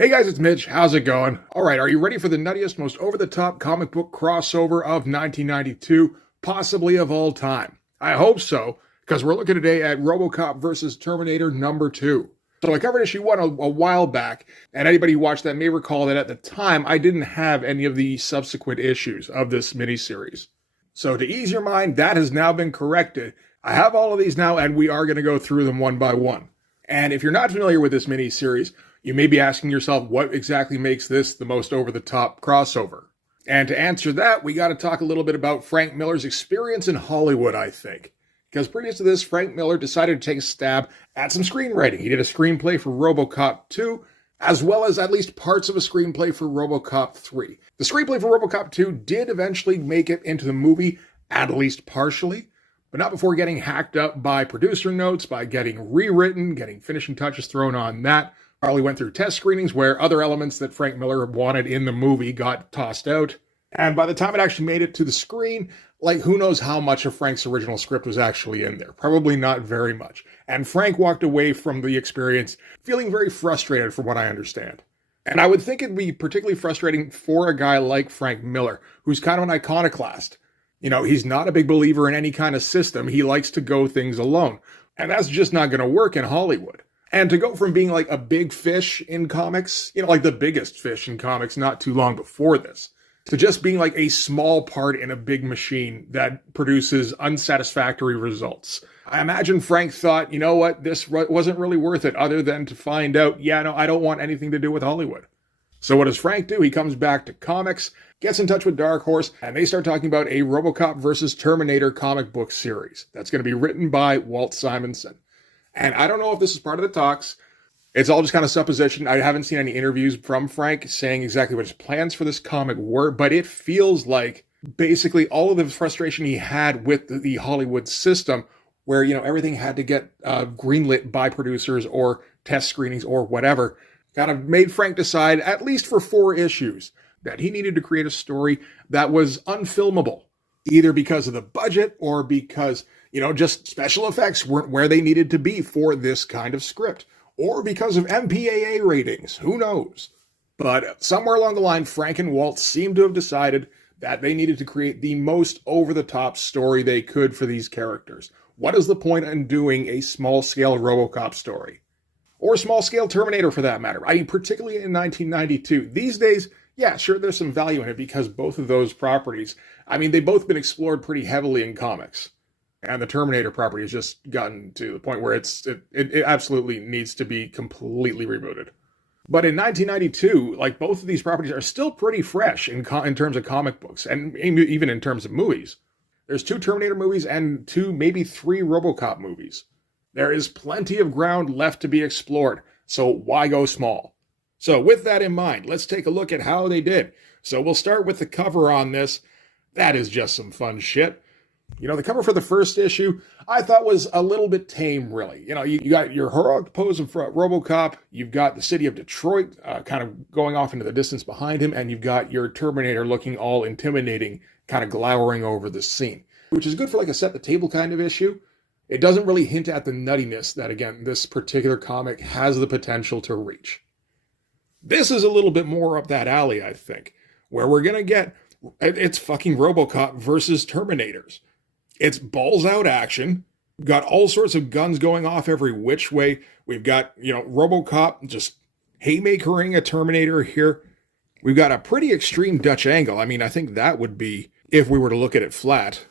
Hey guys, it's Mitch. How's it going? All right, are you ready for the nuttiest, most over-the-top comic book crossover of 1992, possibly of all time? I hope so, because we're looking today at Robocop versus Terminator number 2. So I covered issue 1 a while back, and anybody who watched that may recall that at the time, I didn't have any of the subsequent issues of this miniseries. So to ease your mind, that has now been corrected. I have all of these now, and we are going to go through them one by one. And if you're not familiar with this miniseries, you may be asking yourself what exactly makes this the most over-the-top crossover. And to answer that, we got to talk a little bit about Frank Miller's experience in Hollywood, I think. Because previous to this, Frank Miller decided to take a stab at some screenwriting. He did a screenplay for Robocop 2, as well as at least parts of a screenplay for Robocop 3. The screenplay for Robocop 2 did eventually make it into the movie, at least partially, but not before getting hacked up by producer notes, by getting rewritten, getting finishing touches thrown on that. Probably went through test screenings where other elements that Frank Miller wanted in the movie got tossed out. And by the time it actually made it to the screen, like who knows how much of Frank's original script was actually in there. Probably not very much. And Frank walked away from the experience feeling very frustrated from what I understand. And I would think it'd be particularly frustrating for a guy like Frank Miller, who's kind of an iconoclast. You know, he's not a big believer in any kind of system. He likes to go things alone. And that's just not going to work in Hollywood. And to go from being like a big fish in comics, you know, like the biggest fish in comics not too long before this, to just being like a small part in a big machine that produces unsatisfactory results. I imagine Frank thought, you know what, this wasn't really worth it other than to find out, yeah, no, I don't want anything to do with Hollywood. So what does Frank do? He comes back to comics, gets in touch with Dark Horse, and they start talking about a Robocop versus Terminator comic book series that's going to be written by Walt Simonson. And I don't know if this is part of the talks. It's all just kind of supposition. I haven't seen any interviews from Frank saying exactly what his plans for this comic were, but it feels like basically all of the frustration he had with the Hollywood system where, you know, everything had to get greenlit by producers or test screenings or whatever, kind of made Frank decide, at least for 4 issues, that he needed to create a story that was unfilmable, either because of the budget or because, you know, just special effects weren't where they needed to be for this kind of script, or because of MPAA ratings, who knows? But somewhere along the line, Frank and Walt seemed to have decided that they needed to create the most over-the-top story they could for these characters. What is the point in doing a small-scale Robocop story? Or small-scale Terminator, for that matter. I mean, particularly in 1992. These days, yeah, sure, there's some value in it because both of those properties, I mean, they've both been explored pretty heavily in comics. And the Terminator property has just gotten to the point where it absolutely needs to be completely rebooted. But in 1992, like, both of these properties are still pretty fresh in terms of comic books, and even in terms of movies. There's 2 Terminator movies and 2, maybe 3 Robocop movies. There is plenty of ground left to be explored, so why go small? So with that in mind, let's take a look at how they did. So we'll start with the cover on this. That is just some fun shit. You know, the cover for the first issue, I thought was a little bit tame, really. You know, you got your heroic pose of Robocop, you've got the city of Detroit kind of going off into the distance behind him, and you've got your Terminator looking all intimidating, kind of glowering over the scene, which is good for like a set-the-table kind of issue. It doesn't really hint at the nuttiness that, again, this particular comic has the potential to reach. This is a little bit more up that alley, I think, where we're going to get, it's fucking Robocop versus Terminators. It's balls out action. We've got all sorts of guns going off every which way. We've got, you know, Robocop just haymakering a Terminator here. We've got a pretty extreme Dutch angle. I mean, I think that would be if we were to look at it flat.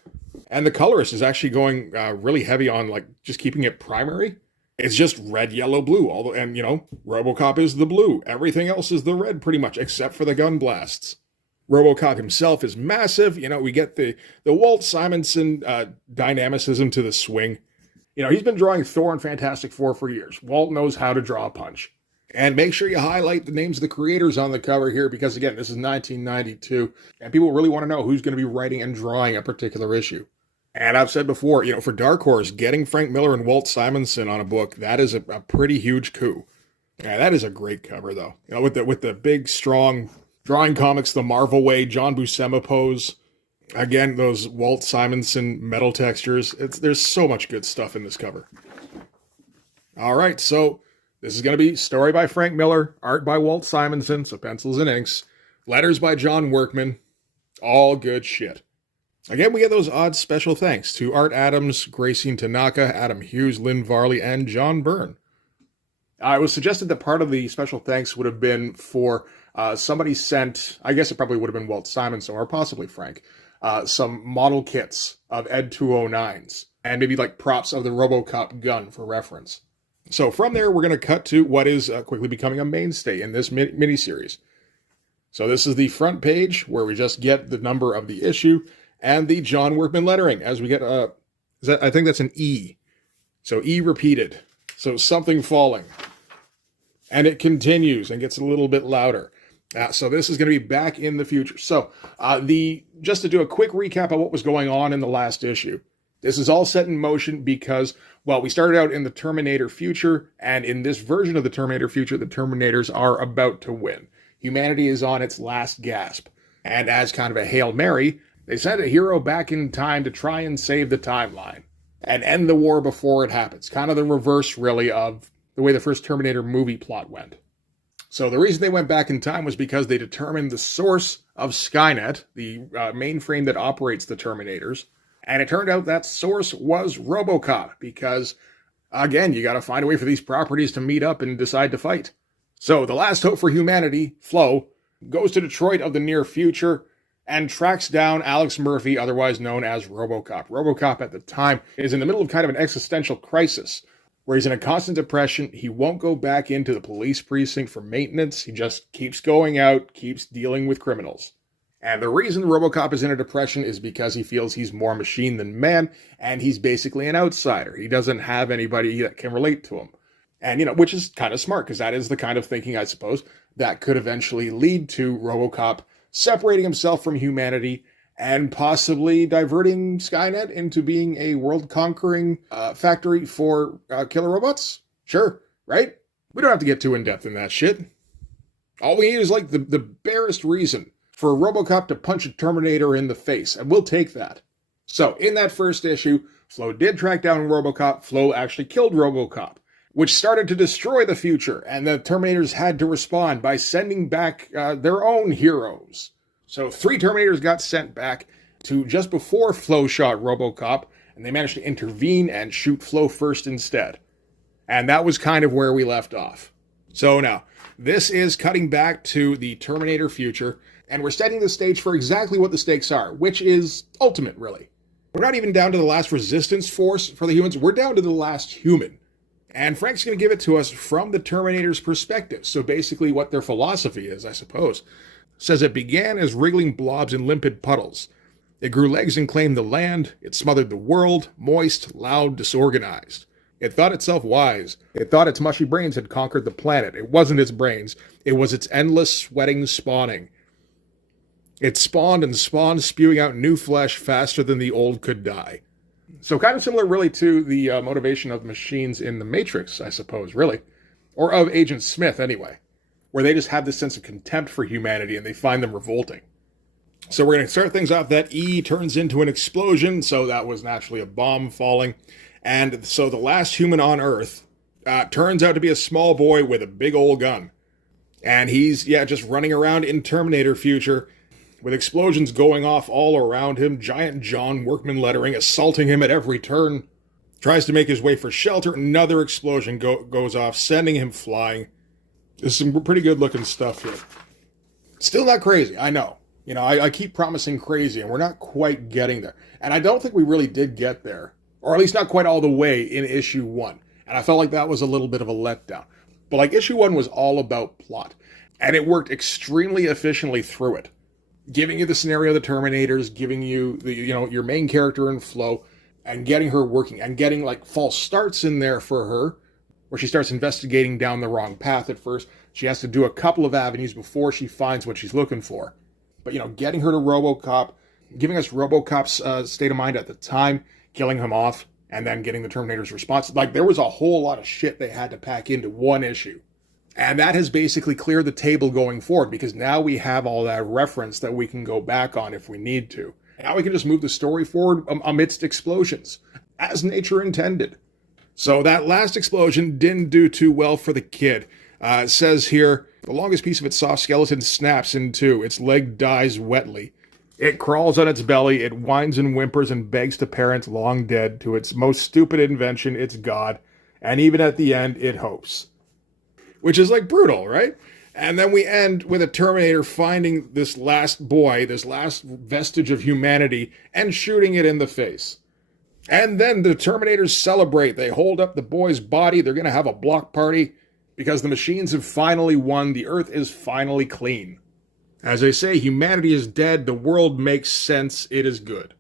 And the colorist is actually going really heavy on, like, just keeping it primary. It's just red, yellow, blue. And, you know, Robocop is the blue. Everything else is the red, pretty much, except for the gun blasts. Robocop himself is massive. You know, we get the Walt Simonson dynamicism to the swing. You know, he's been drawing Thor and Fantastic Four for years. Walt knows how to draw a punch. And make sure you highlight the names of the creators on the cover here because, again, this is 1992, and people really want to know who's going to be writing and drawing a particular issue. And I've said before, you know, for Dark Horse, getting Frank Miller and Walt Simonson on a book, that is a pretty huge coup. Yeah, that is a great cover, though. You know, with the big, strong drawing comics the Marvel way, John Buscema pose. Again, those Walt Simonson metal textures. There's so much good stuff in this cover. All right, so This is going to be story by Frank Miller, art by Walt Simonson, so pencils and inks, letters by John Workman, all good shit. Again, we get those odd special thanks to Art Adams, Gracine Tanaka, Adam Hughes, Lynn Varley, and John Byrne. It was suggested that part of the special thanks would have been for somebody sent, I guess it probably would have been Walt Simonson or possibly Frank, some model kits of Ed 209s and maybe like props of the Robocop gun for reference. So from there, we're going to cut to what is quickly becoming a mainstay in this miniseries. So this is the front page where we just get the number of the issue and the John Workman lettering as we get, I think that's an E. So E repeated. So something falling. And it continues and gets a little bit louder. So this is going to be back in the future. So just to do a quick recap of what was going on in the last issue. This is all set in motion because, well, we started out in the Terminator future, and in this version of the Terminator future, the Terminators are about to win. Humanity is on its last gasp. And as kind of a Hail Mary, they sent a hero back in time to try and save the timeline and end the war before it happens. Kind of the reverse, really, of the way the first Terminator movie plot went. So the reason they went back in time was because they determined the source of Skynet, the mainframe that operates the Terminators. And it turned out that source was Robocop because, again, you got to find a way for these properties to meet up and decide to fight. So the last hope for humanity, Flo, goes to Detroit of the near future and tracks down Alex Murphy, otherwise known as Robocop. Robocop at the time is in the middle of kind of an existential crisis where he's in a constant depression. He won't go back into the police precinct for maintenance. He just keeps going out, keeps dealing with criminals. And the reason Robocop is in a depression is because he feels he's more machine than man, and he's basically an outsider. He doesn't have anybody that can relate to him. And, which is kind of smart, because that is the kind of thinking, I suppose, that could eventually lead to Robocop separating himself from humanity and possibly diverting Skynet into being a world-conquering factory for killer robots? Sure, right? We don't have to get too in-depth in that shit. All we need is, like, the barest reason for Robocop to punch a Terminator in the face, and we'll take that. So, in that first issue, Flo did track down Robocop. Flo actually killed Robocop, which started to destroy the future, and the Terminators had to respond by sending back their own heroes. So 3 Terminators got sent back to just before Flo shot Robocop, and they managed to intervene and shoot Flo first instead. And that was kind of where we left off. So now, this is cutting back to the Terminator future, and we're setting the stage for exactly what the stakes are, which is ultimate, really. We're not even down to the last resistance force for the humans, we're down to the last human. And Frank's going to give it to us from the Terminator's perspective, so basically what their philosophy is, I suppose. Says it began as wriggling blobs in limpid puddles. It grew legs and claimed the land. It smothered the world, moist, loud, disorganized. It thought itself wise. It thought its mushy brains had conquered the planet. It wasn't its brains. It was its endless, sweating spawning. It spawned and spawned, spewing out new flesh faster than the old could die. So kind of similar, really, to the motivation of machines in The Matrix, I suppose, really. Or of Agent Smith, anyway. Where they just have this sense of contempt for humanity and they find them revolting. So we're going to start things off. That E turns into an explosion, so that was naturally a bomb falling. And so the last human on Earth turns out to be a small boy with a big old gun. And he's, just running around in Terminator future with explosions going off all around him, giant John Workman lettering assaulting him at every turn. Tries to make his way for shelter, another explosion goes off, sending him flying. There's some pretty good looking stuff here. Still not crazy, I know. I keep promising crazy, and we're not quite getting there. And I don't think we really did get there. Or at least not quite all the way in issue 1. And I felt like that was a little bit of a letdown. But like issue 1 was all about plot. And it worked extremely efficiently through it. Giving you the scenario of the Terminators, giving you the, your main character in Flo, and getting her working, and getting like false starts in there for her, where she starts investigating down the wrong path at first. She has to do a couple of avenues before she finds what she's looking for. But, getting her to Robocop, giving us Robocop's state of mind at the time, killing him off, and then getting the Terminator's response. Like, there was a whole lot of shit they had to pack into one issue. And that has basically cleared the table going forward, because now we have all that reference that we can go back on if we need to. Now we can just move the story forward amidst explosions, as nature intended. So that last explosion didn't do too well for the kid. It says here, the longest piece of its soft skeleton snaps in two. Its leg dies wetly. It crawls on its belly. It whines and whimpers and begs to parents long dead to its most stupid invention, its God. And even at the end, it hopes. Which is like brutal, right? And then we end with a Terminator finding this last boy, this last vestige of humanity, and shooting it in the face. And then the Terminators celebrate. They hold up the boy's body. They're going to have a block party because the machines have finally won. The Earth is finally clean. As they say, humanity is dead. The world makes sense. It is good.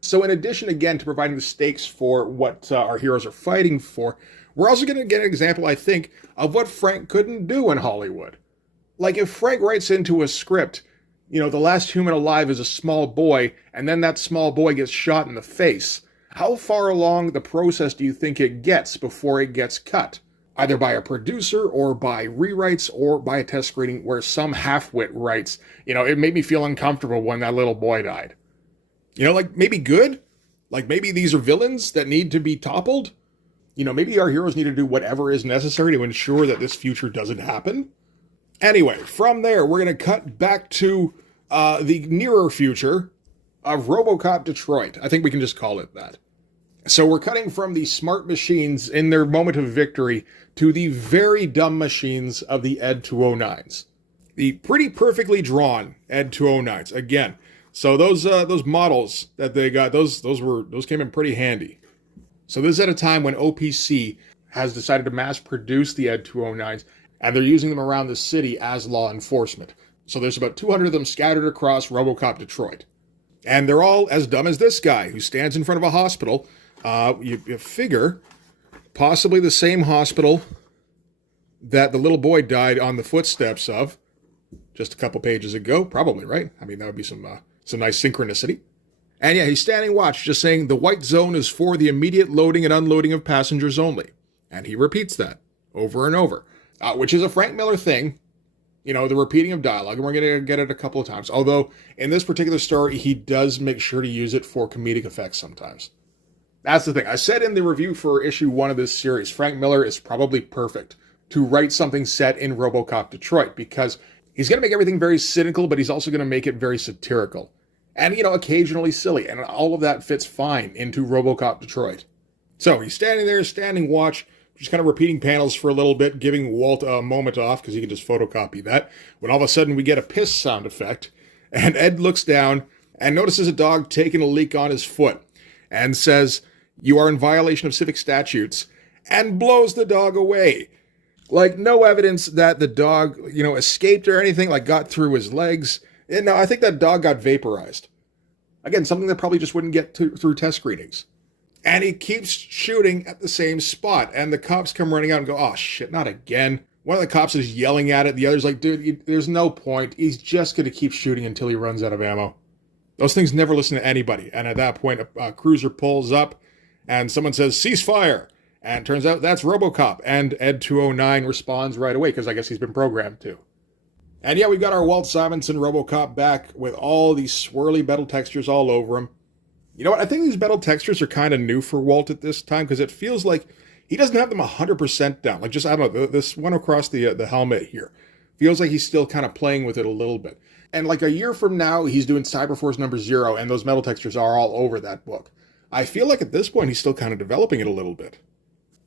So in addition, again, to providing the stakes for what our heroes are fighting for, we're also going to get an example, I think, of what Frank couldn't do in Hollywood. Like if Frank writes into a script, you know, the last human alive is a small boy, and then that small boy gets shot in the face, how far along the process do you think it gets before it gets cut? Either by a producer or by rewrites or by a test screening where some halfwit writes, you know, it made me feel uncomfortable when that little boy died. You know, like maybe good? Like maybe these are villains that need to be toppled? You know, maybe our heroes need to do whatever is necessary to ensure that this future doesn't happen? Anyway, from there, we're going to cut back to the nearer future of Robocop Detroit. I think we can just call it that. So we're cutting from the smart machines in their moment of victory to the very dumb machines of the Ed 209s. The pretty perfectly drawn Ed 209s. Again, so those models that they got, those came in pretty handy. So this is at a time when OPC has decided to mass produce the Ed 209s, and they're using them around the city as law enforcement. So there's about 200 of them scattered across Robocop Detroit. And they're all as dumb as this guy who stands in front of a hospital. You figure possibly the same hospital that the little boy died on the footsteps of just a couple pages ago. Probably, right? I mean, that would be some nice synchronicity. And yeah, he's standing watch, just saying the white zone is for the immediate loading and unloading of passengers only. And he repeats that over and over, which is a Frank Miller thing. You know, the repeating of dialogue, and we're going to get it a couple of times. Although, in this particular story, he does make sure to use it for comedic effects sometimes. That's the thing. I said in the review for issue 1 of this series, Frank Miller is probably perfect to write something set in Robocop Detroit, because he's going to make everything very cynical, but he's also going to make it very satirical. And, you know, occasionally silly, and all of that fits fine into Robocop Detroit. So, he's standing there, standing watch, just kind of repeating panels for a little bit, giving Walt a moment off, because he can just photocopy that, when all of a sudden we get a piss sound effect, and Ed looks down and notices a dog taking a leak on his foot, and says, "You are in violation of civic statutes," and blows the dog away. Like, no evidence that the dog, you know, escaped or anything, like got through his legs. And no, I think that dog got vaporized. Again, something that probably just wouldn't get through test screenings. And he keeps shooting at the same spot. And the cops come running out and go, "Oh, shit, not again." One of the cops is yelling at it. The other's like, "Dude, there's no point. He's just going to keep shooting until he runs out of ammo." Those things never listen to anybody. And at that point, a cruiser pulls up and someone says, "Cease fire." And it turns out that's Robocop. And Ed 209 responds right away, because I guess he's been programmed to. And yeah, we've got our Walt Simonson Robocop back with all these swirly metal textures all over him. You know what? I think these metal textures are kind of new for Walt at this time, because it feels like he doesn't have them 100% down. Like, just, I don't know, this one across the helmet here feels like he's still kind of playing with it a little bit. And like a year from now, he's doing Cyberforce number 0, and those metal textures are all over that book. I feel like at this point, he's still kind of developing it a little bit.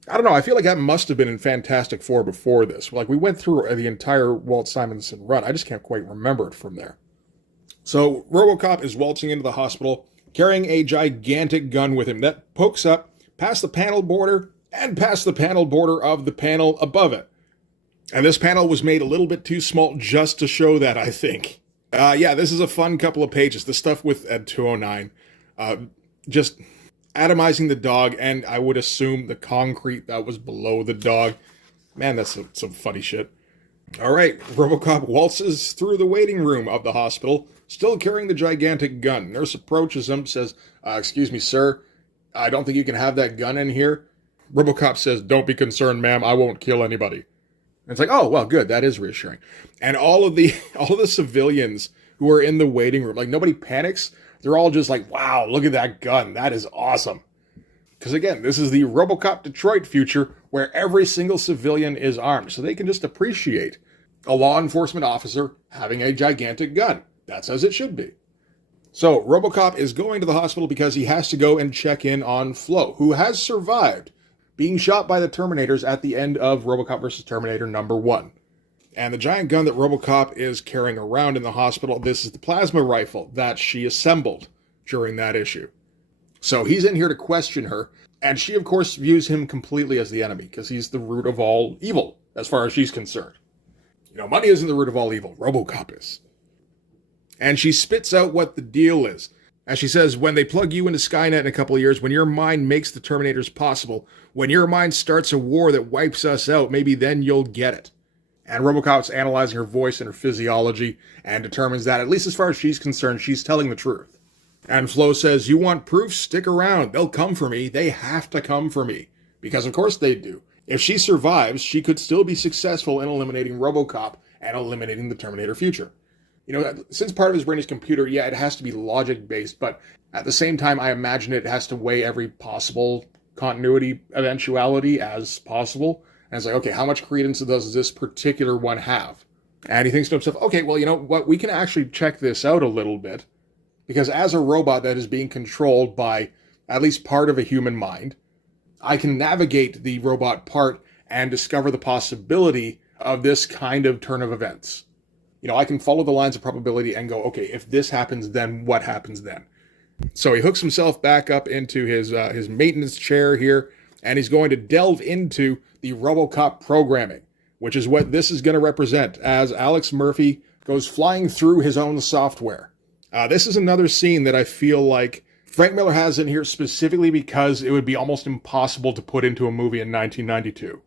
I don't know, I feel like that must have been in Fantastic Four before this. Like, we went through the entire Walt Simonson run. I just can't quite remember it from there. So, Robocop is waltzing into the hospital, carrying a gigantic gun with him that pokes up past the panel border and past the panel border of the panel above it. And this panel was made a little bit too small just to show that, I think. Yeah, this is a fun couple of pages. The stuff with Ed 209, just atomizing the dog, and I would assume the concrete that was below the dog. Man, that's some funny shit. All right, Robocop waltzes through the waiting room of the hospital, still carrying the gigantic gun. Nurse approaches him, says, "Excuse me, sir, I don't think you can have that gun in here." Robocop says, "Don't be concerned, ma'am, I won't kill anybody." And it's like, oh, well, good, that is reassuring. And all of the civilians who are in the waiting room, like, nobody panics. They're all just like, "Wow, look at that gun. That is awesome." Because again, this is the Robocop Detroit future where every single civilian is armed, so they can just appreciate a law enforcement officer having a gigantic gun. That's as it should be. So Robocop is going to the hospital because he has to go and check in on Flo, who has survived being shot by the Terminators at the end of Robocop vs. Terminator #1. And the giant gun that Robocop is carrying around in the hospital, this is the plasma rifle that she assembled during that issue. So he's in here to question her, and she, of course, views him completely as the enemy, because he's the root of all evil, as far as she's concerned. You know, money isn't the root of all evil. Robocop is. And she spits out what the deal is. As she says, when they plug you into Skynet in a couple of years, when your mind makes the Terminators possible, when your mind starts a war that wipes us out, maybe then you'll get it. And Robocop's analyzing her voice and her physiology and determines that, at least as far as she's concerned, she's telling the truth. And Flo says, you want proof? Stick around. They'll come for me. They have to come for me. Because of course they do. If she survives, she could still be successful in eliminating Robocop and eliminating the Terminator future. You know, since part of his brain is computer, yeah, it has to be logic-based, but at the same time, I imagine it has to weigh every possible continuity eventuality as possible. And it's like, okay, how much credence does this particular one have? And he thinks to himself, okay, well, you know what, we can actually check this out a little bit. Because as a robot that is being controlled by at least part of a human mind, I can navigate the robot part and discover the possibility of this kind of turn of events. You know, I can follow the lines of probability and go, okay, if this happens, then what happens then? So he hooks himself back up into his maintenance chair here, and he's going to delve into the Robocop programming, which is what this is going to represent as Alex Murphy goes flying through his own software. This is another scene that I feel like Frank Miller has in here specifically because it would be almost impossible to put into a movie in 1992.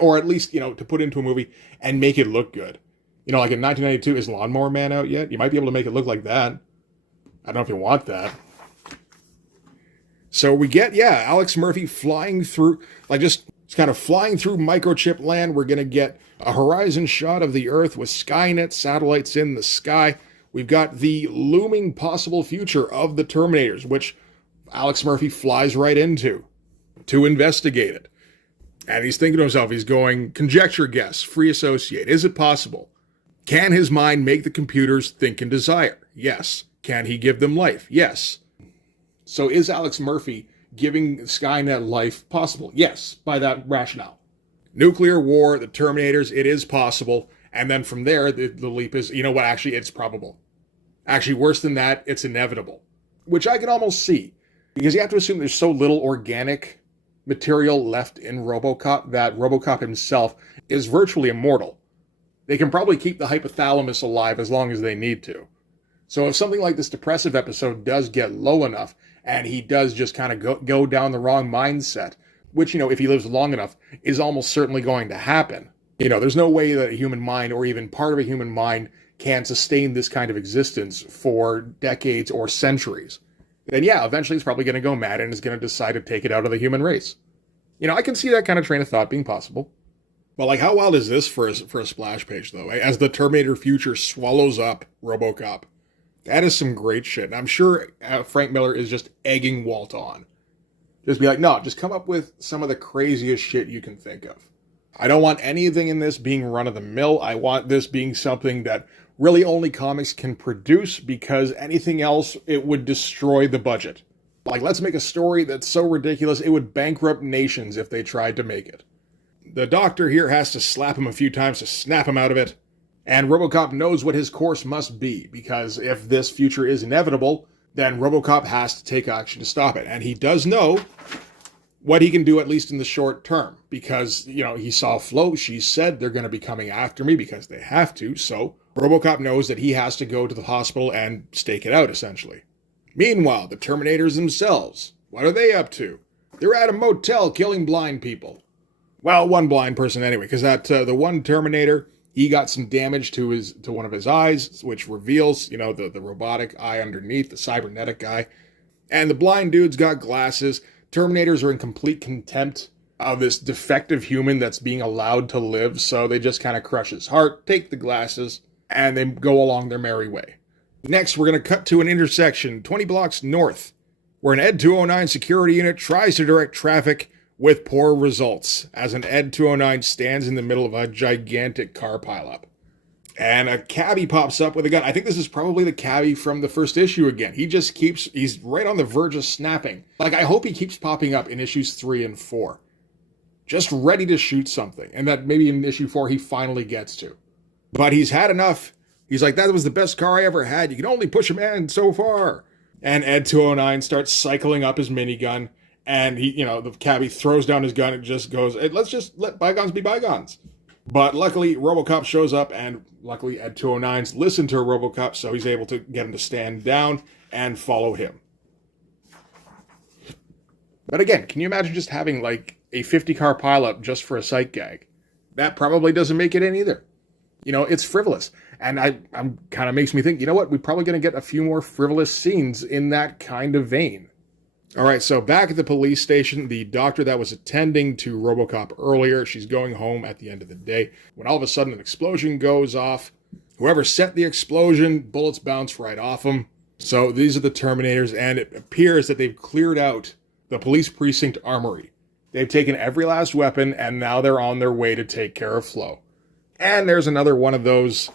Or at least, you know, to put into a movie and make it look good. You know, like in 1992, is Lawnmower Man out yet? You might be able to make it look like that. I don't know if you want that. So we get, Alex Murphy flying through, like just kind of flying through microchip land. We're going to get a horizon shot of the Earth with Skynet satellites in the sky. We've got the looming possible future of the Terminators, which Alex Murphy flies right into to investigate it. And he's thinking to himself, he's going, conjecture, guess, free associate. Is it possible? Can his mind make the computers think and desire? Yes. Can he give them life? Yes. So is Alex Murphy giving Skynet life possible? Yes, by that rationale. Nuclear war, the Terminators, it is possible. And then from there, the leap is, you know what, actually, it's probable. Actually, worse than that, it's inevitable. Which I can almost see. Because you have to assume there's so little organic material left in Robocop that Robocop himself is virtually immortal. They can probably keep the hypothalamus alive as long as they need to. So if something like this depressive episode does get low enough, and he does just kind of go down the wrong mindset, which, you know, if he lives long enough, is almost certainly going to happen. You know, there's no way that a human mind, or even part of a human mind, can sustain this kind of existence for decades or centuries. Then yeah, eventually it's probably going to go mad and is going to decide to take it out of the human race. You know, I can see that kind of train of thought being possible. But like, how wild is this for a splash page, though? As the Terminator future swallows up Robocop. That is some great shit. And I'm sure Frank Miller is just egging Walt on. Just be like, no, just come up with some of the craziest shit you can think of. I don't want anything in this being run-of-the-mill. I want this being something that really only comics can produce, because anything else, it would destroy the budget. Like, let's make a story that's so ridiculous, it would bankrupt nations if they tried to make it. The Doctor here has to slap him a few times to snap him out of it. And Robocop knows what his course must be, because if this future is inevitable, then Robocop has to take action to stop it. And he does know what he can do, at least in the short term, because, you know, he saw Flo. She said they're going to be coming after me because they have to. So Robocop knows that he has to go to the hospital and stake it out, essentially. Meanwhile, the Terminators themselves, what are they up to? They're at a motel killing blind people. Well, one blind person anyway, because the one Terminator, he got some damage to one of his eyes, which reveals, you know, the robotic eye underneath, the cybernetic eye. And the blind dude's got glasses. Terminators are in complete contempt of this defective human that's being allowed to live, so they just kind of crush his heart, take the glasses, and they go along their merry way. Next, we're going to cut to an intersection 20 blocks north, where an Ed 209 security unit tries to direct traffic with poor results, as an Ed 209 stands in the middle of a gigantic car pileup. And a cabbie pops up with a gun. I think this is probably the cabbie from the first issue again. He's right on the verge of snapping. Like, I hope he keeps popping up in issues 3 and 4. Just ready to shoot something. And that maybe in issue 4 he finally gets to. But he's had enough. He's like, that was the best car I ever had. You can only push a man so far. And Ed 209 starts cycling up his minigun. And the cabbie throws down his gun and just goes, hey, let's just let bygones be bygones. But luckily, Robocop shows up, and luckily Ed 209's listened to Robocop, so he's able to get him to stand down and follow him. But again, can you imagine just having like a 50-car pileup just for a sight gag? That probably doesn't make it in either. It's frivolous. And I'm kind of makes me think, you know what? We're probably going to get a few more frivolous scenes in that kind of vein. All right, so back at the police station, the doctor that was attending to Robocop earlier, she's going home at the end of the day, when all of a sudden an explosion goes off. Whoever set the explosion, bullets bounce right off them. So these are the Terminators, and it appears that they've cleared out the police precinct armory. They've taken every last weapon, and now they're on their way to take care of Flo. And there's another one of those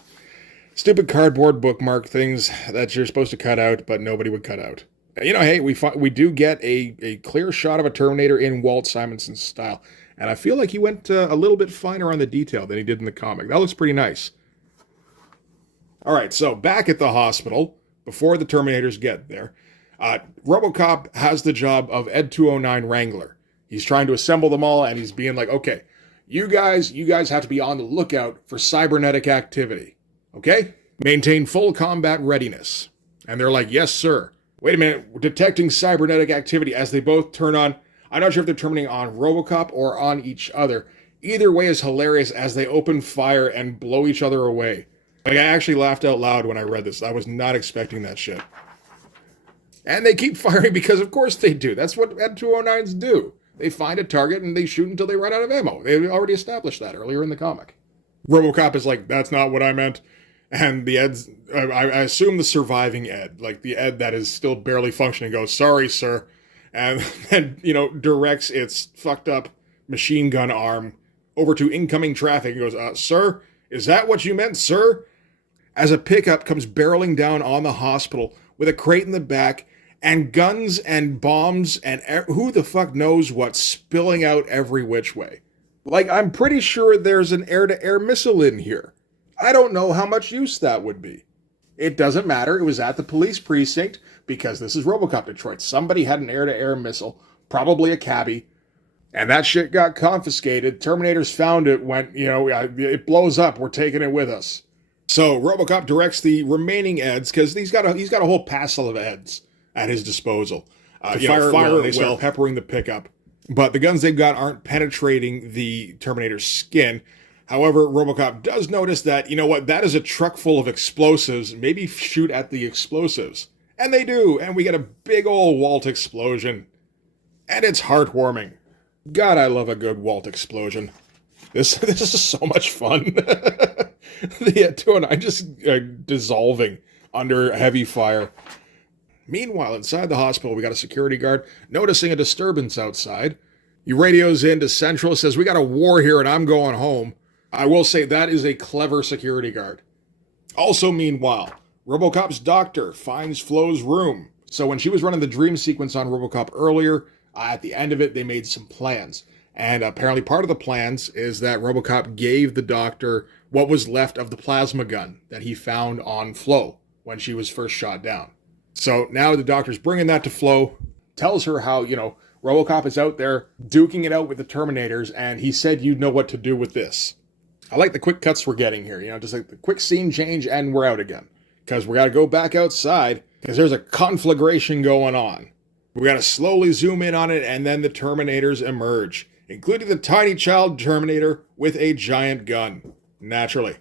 stupid cardboard bookmark things that you're supposed to cut out, but nobody would cut out. Hey, we do get a clear shot of a Terminator in Walt Simonson's style. And I feel like he went a little bit finer on the detail than he did in the comic. That looks pretty nice. All right, so back at the hospital, before the Terminators get there, Robocop has the job of Ed 209 Wrangler. He's trying to assemble them all, and he's being like, okay, you guys have to be on the lookout for cybernetic activity. Okay? Maintain full combat readiness. And they're like, yes, sir. Wait a minute, we're detecting cybernetic activity as they both turn on. I'm not sure if they're turning on Robocop or on each other. Either way is hilarious as they open fire and blow each other away. Like, I actually laughed out loud when I read this. I was not expecting that shit. And they keep firing because, of course, they do. That's what Ed 209s do. They find a target and they shoot until they run out of ammo. They already established that earlier in the comic. Robocop is like, that's not what I meant. And the Ed's, I assume the surviving Ed, like the Ed that is still barely functioning, goes, sorry, sir. And then, directs its fucked up machine gun arm over to incoming traffic and goes, sir, is that what you meant, sir? As a pickup comes barreling down on the hospital with a crate in the back and guns and bombs and who the fuck knows what spilling out every which way. Like, I'm pretty sure there's an air-to-air missile in here. I don't know how much use that would be. It doesn't matter. It was at the police precinct because this is Robocop Detroit. Somebody had an air-to-air missile, probably a cabbie, and that shit got confiscated. Terminators found it, went, it blows up. We're taking it with us. So Robocop directs the remaining Eds, because he's got a whole passel of Eds at his disposal. They start peppering the pickup. But the guns they've got aren't penetrating the Terminator's skin. However, Robocop does notice that, that is a truck full of explosives. Maybe shoot at the explosives. And they do, and we get a big old Walt explosion. And it's heartwarming. God, I love a good Walt explosion. This is so much fun. The 209 just dissolving under heavy fire. Meanwhile, inside the hospital, we got a security guard noticing a disturbance outside. He radios into Central, says, we got a war here and I'm going home. I will say that is a clever security guard. Also, meanwhile, Robocop's doctor finds Flo's room. So when she was running the dream sequence on Robocop earlier, at the end of it, they made some plans. And apparently part of the plans is that Robocop gave the doctor what was left of the plasma gun that he found on Flo when she was first shot down. So now the doctor's bringing that to Flo, tells her how, Robocop is out there duking it out with the Terminators, and he said you'd know what to do with this. I like the quick cuts we're getting here, just like the quick scene change and we're out again. Because we got to go back outside because there's a conflagration going on. We got to slowly zoom in on it and then the Terminators emerge, including the tiny child Terminator with a giant gun, naturally.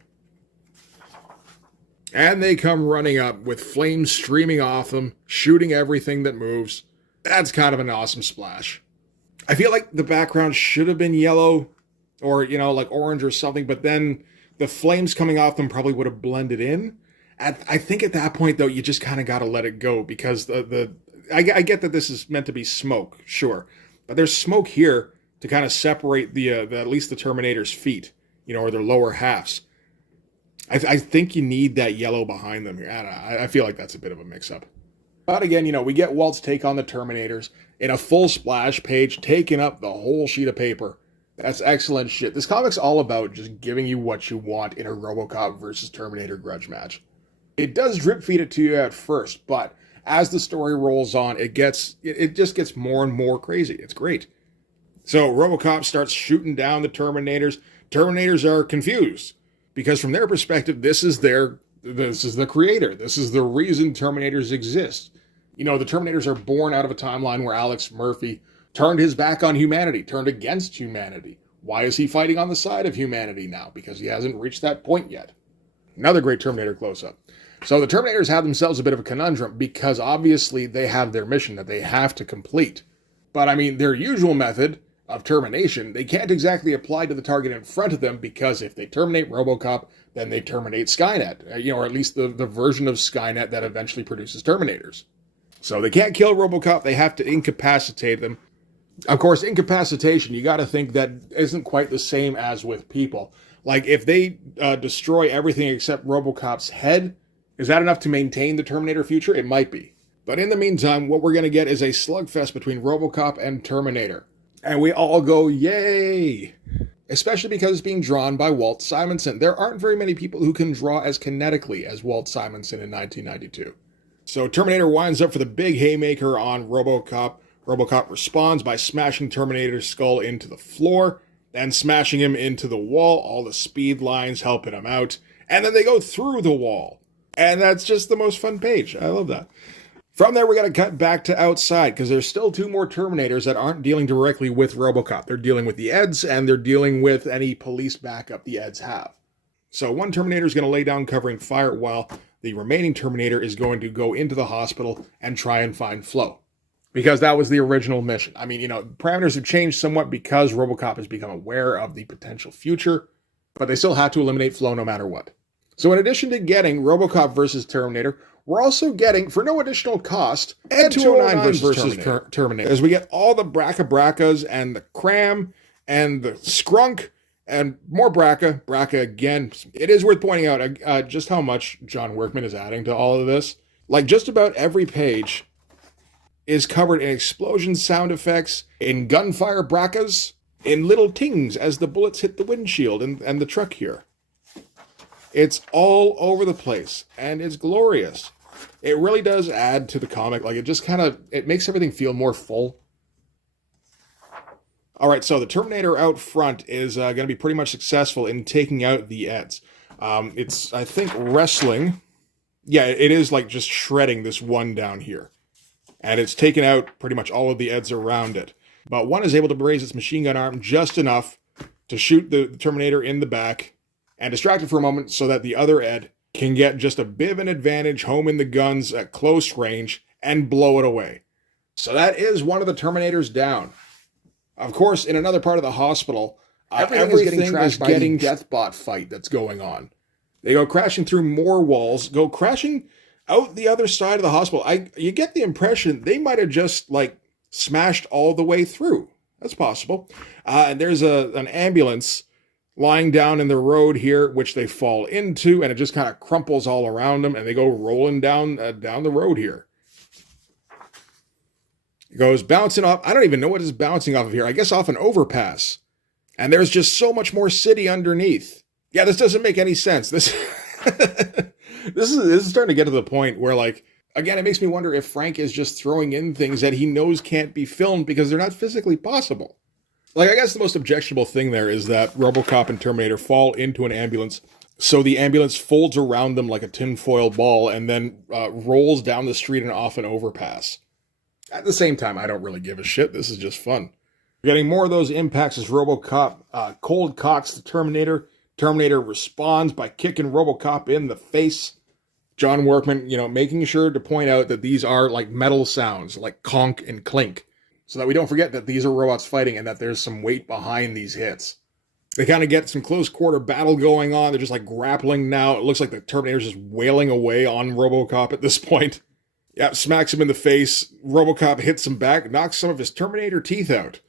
And they come running up with flames streaming off them, shooting everything that moves. That's kind of an awesome splash. I feel like the background should have been yellow or, like orange or something, but then the flames coming off them probably would have blended in. I think at that point, though, you just kind of got to let it go because I get that this is meant to be smoke, sure, but there's smoke here to kind of separate at least the Terminator's feet, or their lower halves. I think you need that yellow behind them here. I don't know. I feel like that's a bit of a mix-up. But again, we get Walt's take on the Terminators in a full splash page, taking up the whole sheet of paper. That's excellent shit. This comic's all about just giving you what you want in a Robocop versus Terminator grudge match. It does drip feed it to you at first, but as the story rolls on, it just gets more and more crazy. It's great. So Robocop starts shooting down the Terminators. Terminators are confused because from their perspective, this is the creator. This is the reason Terminators exist. The Terminators are born out of a timeline where Alex Murphy turned his back on humanity, turned against humanity. Why is he fighting on the side of humanity now? Because he hasn't reached that point yet. Another great Terminator close-up. So the Terminators have themselves a bit of a conundrum because obviously they have their mission that they have to complete. But their usual method of termination, they can't exactly apply to the target in front of them because if they terminate Robocop, then they terminate Skynet, or at least the version of Skynet that eventually produces Terminators. So they can't kill Robocop, they have to incapacitate them. Of course, incapacitation, you got to think that isn't quite the same as with people. Like, if they destroy everything except Robocop's head, is that enough to maintain the Terminator future? It might be. But in the meantime, what we're going to get is a slugfest between Robocop and Terminator. And we all go, yay! Especially because it's being drawn by Walt Simonson. There aren't very many people who can draw as kinetically as Walt Simonson in 1992. So Terminator winds up for the big haymaker on Robocop. Robocop responds by smashing Terminator's skull into the floor and smashing him into the wall. All the speed lines helping him out. And then they go through the wall. And that's just the most fun page. I love that. From there, we got to cut back to outside because there's still 2 more Terminators that aren't dealing directly with Robocop. They're dealing with the Eds and they're dealing with any police backup the Eds have. So one Terminator is going to lay down covering fire while the remaining Terminator is going to go into the hospital and try and find Flo. Because that was the original mission. Parameters have changed somewhat because Robocop has become aware of the potential future, but they still have to eliminate Flo no matter what. So in addition to getting Robocop versus Terminator, we're also getting, for no additional cost, Ed 209 versus Terminator. As we get all the Bracas and the Cram and the Skrunk and more Braca again. It is worth pointing out just how much John Workman is adding to all of this. Like, just about every page is covered in explosion sound effects, in gunfire Bracas, in little tings as the bullets hit the windshield and the truck here. It's all over the place, and it's glorious. It really does add to the comic. Like, it makes everything feel more full. All right, so the Terminator out front is going to be pretty much successful in taking out the Eds. It's, I think, wrestling. Yeah, it is like just shredding this one down here. And it's taken out pretty much all of the Eds around it. But one is able to raise its machine gun arm just enough to shoot the Terminator in the back and distract it for a moment so that the other Ed can get just a bit of an advantage home in the guns at close range and blow it away. So that is one of the Terminators down. Of course, in another part of the hospital, everything is getting trashed by the Deathbot fight that's going on. They go crashing through more walls, go crashing out the other side of the hospital. You get the impression they might have just, smashed all the way through. That's possible. And there's an ambulance lying down in the road here, which they fall into, and it just kind of crumples all around them, and they go rolling down the road here. It goes bouncing off. I don't even know what it's bouncing off of here. I guess off an overpass. And there's just so much more city underneath. Yeah, this doesn't make any sense. This is starting to get to the point where, again, it makes me wonder if Frank is just throwing in things that he knows can't be filmed because they're not physically possible. I guess the most objectionable thing there is that Robocop and Terminator fall into an ambulance, so the ambulance folds around them like a tinfoil ball and then rolls down the street and off an overpass. At the same time, I don't really give a shit. This is just fun. We're getting more of those impacts as Robocop cold cocks the Terminator. Terminator responds by kicking Robocop in the face. John Workman, making sure to point out that these are metal sounds, like conk and clink, so that we don't forget that these are robots fighting and that there's some weight behind these hits. They kind of get some close quarter battle going on. They're just like grappling now. It looks like the Terminator's just wailing away on Robocop at this point. Yeah, smacks him in the face. Robocop hits him back, knocks some of his Terminator teeth out.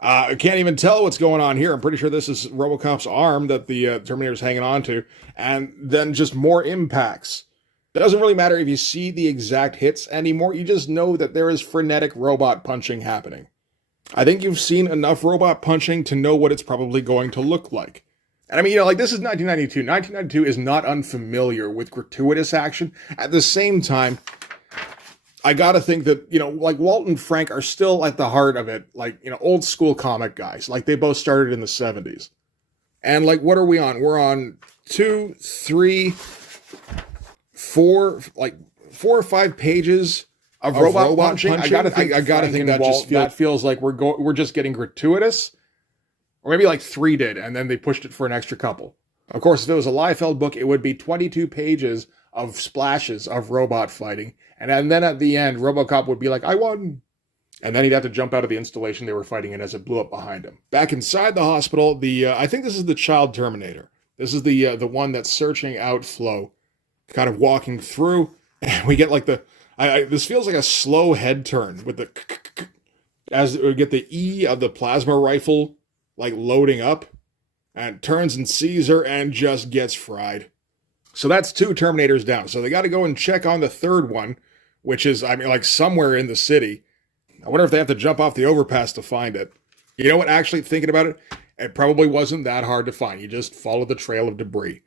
I can't even tell what's going on here. I'm pretty sure this is Robocop's arm that the Terminator's hanging on to. And then just more impacts. It doesn't really matter if you see the exact hits anymore. You just know that there is frenetic robot punching happening. I think you've seen enough robot punching to know what it's probably going to look like. And I mean, like, this is 1992. 1992 is not unfamiliar with gratuitous action. At the same time, I gotta think that, like, Walt and Frank are still at the heart of it, like, old school comic guys. Like, they both started in the 70s. And, like, what are we on? We're on 2, 3, 4, like, 4 or 5 pages of robot punching. I gotta think that feels like we're just getting gratuitous. Or maybe like 3 did, and then they pushed it for an extra couple. Of course, if it was a Liefeld book, it would be 22 pages of splashes of robot fighting. And then at the end, Robocop would be like, I won. And then he'd have to jump out of the installation they were fighting in as it blew up behind him. Back inside the hospital, I think this is the child Terminator. This is the one that's searching out Flo, kind of walking through. And we get like this feels like a slow head turn with the, as we get the E of the plasma rifle, like loading up, and turns and sees her and just gets fried. So that's 2 Terminators down. So they got to go and check on the third one, which is, I mean, like somewhere in the city. I wonder if they have to jump off the overpass to find it. You know what? Actually, thinking about it, it probably wasn't that hard to find. You just follow the trail of debris.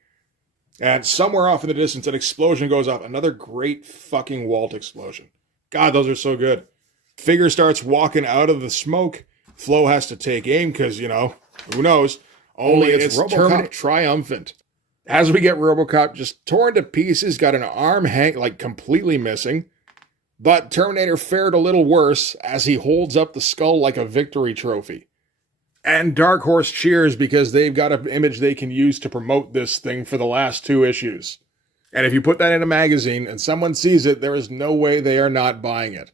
And somewhere off in the distance, an explosion goes off. Another great fucking Walt explosion. God, those are so good. Figure starts walking out of the smoke. Flo has to take aim because, who knows? Only it's Robocop triumphant. As we get Robocop just torn to pieces, got an arm like completely missing. But Terminator fared a little worse as he holds up the skull like a victory trophy. And Dark Horse cheers because they've got an image they can use to promote this thing for the last 2 issues. And if you put that in a magazine and someone sees it, there is no way they are not buying it.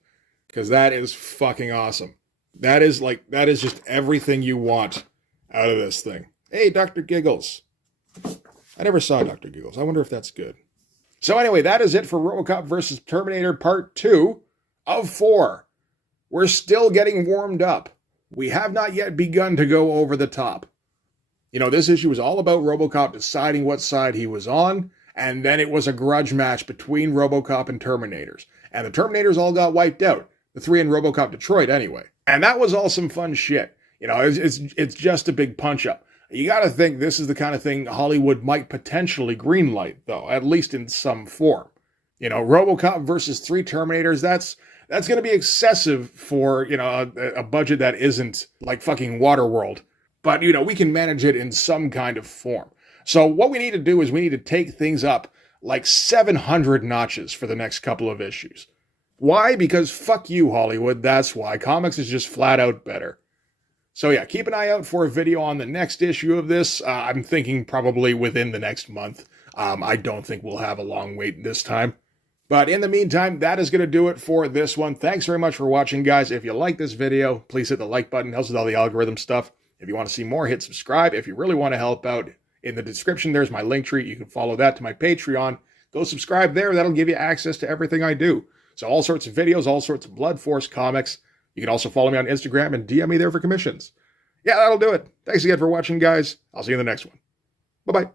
Because that is fucking awesome. That is just everything you want out of this thing. Hey, Dr. Giggles. I never saw Dr. Giggles. I wonder if that's good. So anyway, that is it for Robocop vs. Terminator Part 2 of 4. We're still getting warmed up. We have not yet begun to go over the top. This issue was all about Robocop deciding what side he was on, and then it was a grudge match between Robocop and Terminators. And the Terminators all got wiped out. The 3 in Robocop Detroit, anyway. And that was all some fun shit. It's just a big punch-up. You gotta think this is the kind of thing Hollywood might potentially greenlight, though, at least in some form. Robocop versus 3 Terminators, that's gonna be excessive for, a budget that isn't like fucking Waterworld. But, we can manage it in some kind of form. So what we need to do is we need to take things up like 700 notches for the next couple of issues. Why? Because fuck you, Hollywood. That's why. Comics is just flat out better. So yeah, keep an eye out for a video on the next issue of this. I'm thinking probably within the next month. I don't think we'll have a long wait this time. But in the meantime, that is going to do it for this one. Thanks very much for watching, guys. If you like this video, please hit the like button. It helps with all the algorithm stuff. If you want to see more, hit subscribe. If you really want to help out, in the description, there's my link tree. You can follow that to my Patreon. Go subscribe there. That'll give you access to everything I do. So all sorts of videos, all sorts of Blood Force comics. You can also follow me on Instagram and DM me there for commissions. Yeah, that'll do it. Thanks again for watching, guys. I'll see you in the next one. Bye-bye.